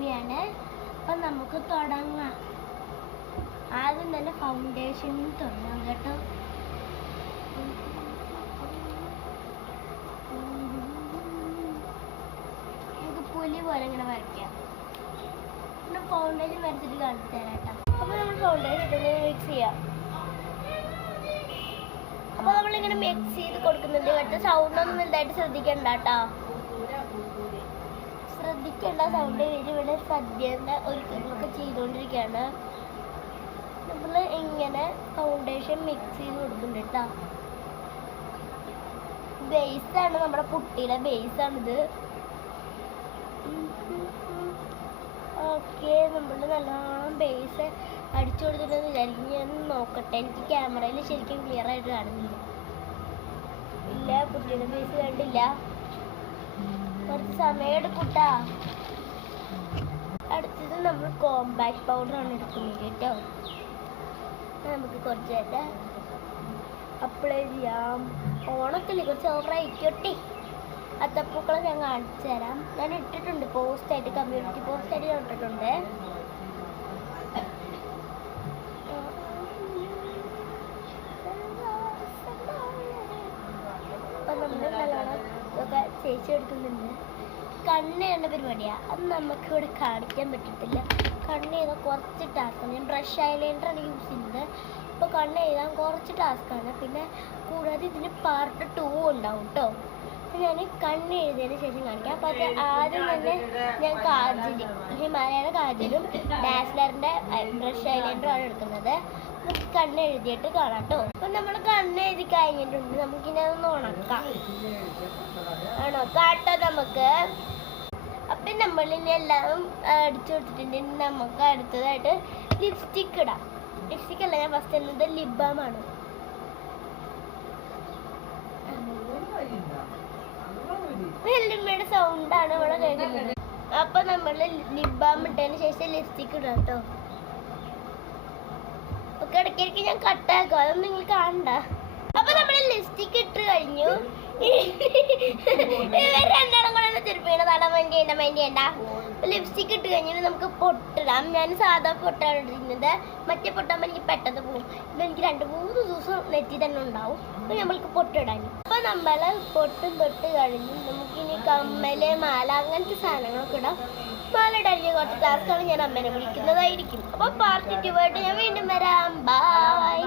പോവുകയാണ്. അപ്പം നമുക്ക് തുടങ്ങാം. ആദ്യം തന്നെ ഫൗണ്ടേഷൻ തുടങ്ങാം കേട്ടോ. നമുക്ക് പുലി പോലെ ഇങ്ങനെ വരയ്ക്കാം. പിന്നെ ഫൗണ്ടേഷൻ വരച്ചിട്ട് കാണിച്ചു തരാം കേട്ടോ. അപ്പോൾ നമ്മൾ ഫൗണ്ടേഷൻ മിക്സ് ചെയ്യാം. അപ്പോൾ നമ്മളിങ്ങനെ മിക്സ് ചെയ്ത് കൊടുക്കുന്നുണ്ട് കേട്ടോ. സൗണ്ടൊന്നും വലുതായിട്ട് ശ്രദ്ധിക്കണ്ട കേട്ടോ. ശ്രദ്ധിക്കേണ്ട സൗണ്ട് ഇവിടെ സദ്യൻ്റെ ഒരുക്കങ്ങളൊക്കെ ചെയ്തുകൊണ്ടിരിക്കുകയാണ്. നമ്മൾ ഇങ്ങനെ ഫൗണ്ടേഷൻ മിക്സ് ചെയ്ത് കൊടുക്കുന്നുണ്ട് കേട്ടോ. ബേസാണ് നമ്മുടെ പുട്ടിയുടെ ബേസാണിത്. ഓക്കെ, നമ്മൾ നല്ലോണം ബേസ് അടിച്ചു കൊടുത്തിട്ടെന്ന് വിചാരിക്കും. ഞാൻ നോക്കട്ടെ, എനിക്ക് ക്യാമറയിൽ ശരിക്കും ക്ലിയർ ആയിട്ട് കാണുന്നില്ല. ഇല്ല, പുട്ടിയുടെ ബേസ് കണ്ടില്ല. കുറച്ച് സമയം എടുക്കൂട്ടാ. അടുത്തത് നമ്മൾ കോമ്പാക്ട് പൗഡറാണ് എടുക്കുന്നത് കേട്ടോ. നമുക്ക് കുറച്ചായിട്ട് അപ്ലൈ ചെയ്യാം. ഓണത്തില് കുറച്ച് ഓവറായിക്കോട്ടെ. അത്തപ്പൂക്കളെ ഞാൻ കാണിച്ചു തരാം. ഞാൻ ഇട്ടിട്ടുണ്ട് പോസ്റ്റായിട്ട്, കമ്മ്യൂണിറ്റി പോസ്റ്റായിട്ട് ഞാൻ ഇട്ടിട്ടുണ്ട്. അപ്പം നമ്മൾ നല്ലോണം ഇതൊക്കെ ചേച്ചി എടുക്കുന്നുണ്ട്. കണ്ണ് എന്ന പരിപാടിയാണ്. അത് നമുക്കിവിടെ കാണിക്കാൻ പറ്റത്തില്ല. കണ്ണ് എഴുതാൻ കുറച്ച് ടാസ്ക്കാണ്. ഞാൻ ബ്രഷ് ഐലൈനറാണ് യൂസ് ചെയ്യുന്നത്. അപ്പോൾ കണ്ണ് എഴുതാൻ കുറച്ച് ടാസ്ക്കാണ്. പിന്നെ കൂടാതെ ഇതിന് പാർട്ട് 2 ഉണ്ടാവും കേട്ടോ. ഞാൻ കണ്ണ് എഴുതിയതിന് ശേഷം കാണിക്കാം. അപ്പോൾ അത് ആദ്യം തന്നെ ഞാൻ കാജൽ, ഹിമാലയയുടെ കാജലും ഡാസ്ലറിൻ്റെ ബ്രഷ് ഐലൈനറുമാണ് എടുക്കുന്നത്. നമുക്ക് കണ്ണ് എഴുതിയിട്ട് കാണാം കേട്ടോ. അപ്പം നമ്മൾ കണ്ണ് എഴുതി കഴിഞ്ഞിട്ടുണ്ട്. നമുക്കിനി അതൊന്ന് ഉണക്കാം. ഉണക്കാട്ടോ നമുക്ക്. അപ്പം നമ്മളിനി എല്ലാം അടിച്ചു കൊടുത്തിട്ടുണ്ട്. നമുക്ക് അടുത്തതായിട്ട് ലിപ്സ്റ്റിക്ക് ഇടാം. ലിപ്സ്റ്റിക്ക് അല്ല, ഞാൻ ഫസ്റ്റ് ഇടുന്നത് ലിപ് ബാമാണ്. വെല്ലുമ്മയുടെ സൗണ്ടാണ് ഇവിടെ കേൾക്കുന്നത്. അപ്പൊ നമ്മൾ ലിപ് ബാം ഇട്ടതിന് ശേഷം ലിപ്സ്റ്റിക്ക് ഇടാം കേട്ടോ. ഒക്കെ ഇടയ്ക്കിടയ്ക്ക് ഞാൻ കട്ടാക്കും, അതൊന്നും നിങ്ങൾ കാണണ്ട. അപ്പൊ നമ്മൾ ലിപ്സ്റ്റിക്ക് ഇട്ട് കഴിഞ്ഞു. രണ്ടെണ്ണം കൂടെ തിരുപ്പിക്കണം. മൈൻഡ് ചെയ്യണ്ട. ലിപ്സ്റ്റിക്ക് ഇട്ട് കഴിഞ്ഞിട്ട് നമുക്ക് പൊട്ടിടാം. ഞാൻ സാധാ പൊട്ടാണ് ഇട്ടിരുന്നത്. മറ്റേ പൊട്ടാകുമ്പോൾ എനിക്ക് പെട്ടെന്ന് പോകും. ഇപ്പം എനിക്ക് 2-3 ദിവസം നെറ്റി തന്നെ ഉണ്ടാവും. അപ്പം നമ്മൾക്ക് പൊട്ടിടാൻ. അപ്പം നമ്മൾ പൊട്ടും തൊട്ട് കഴിഞ്ഞ് നമുക്കിനി കമ്മല്, മാല, അങ്ങനത്തെ സാധനങ്ങളൊക്കെ ഇടാം. മാല ഇടാൻ കുറച്ച് ടാസ്ക്കാണ്. ഞാൻ അമ്മേനെ വിളിക്കുന്നതായിരിക്കും. അപ്പോൾ പാർട്ട് 2 ആയിട്ട് ഞാൻ വീണ്ടും വരാം. ബൈ.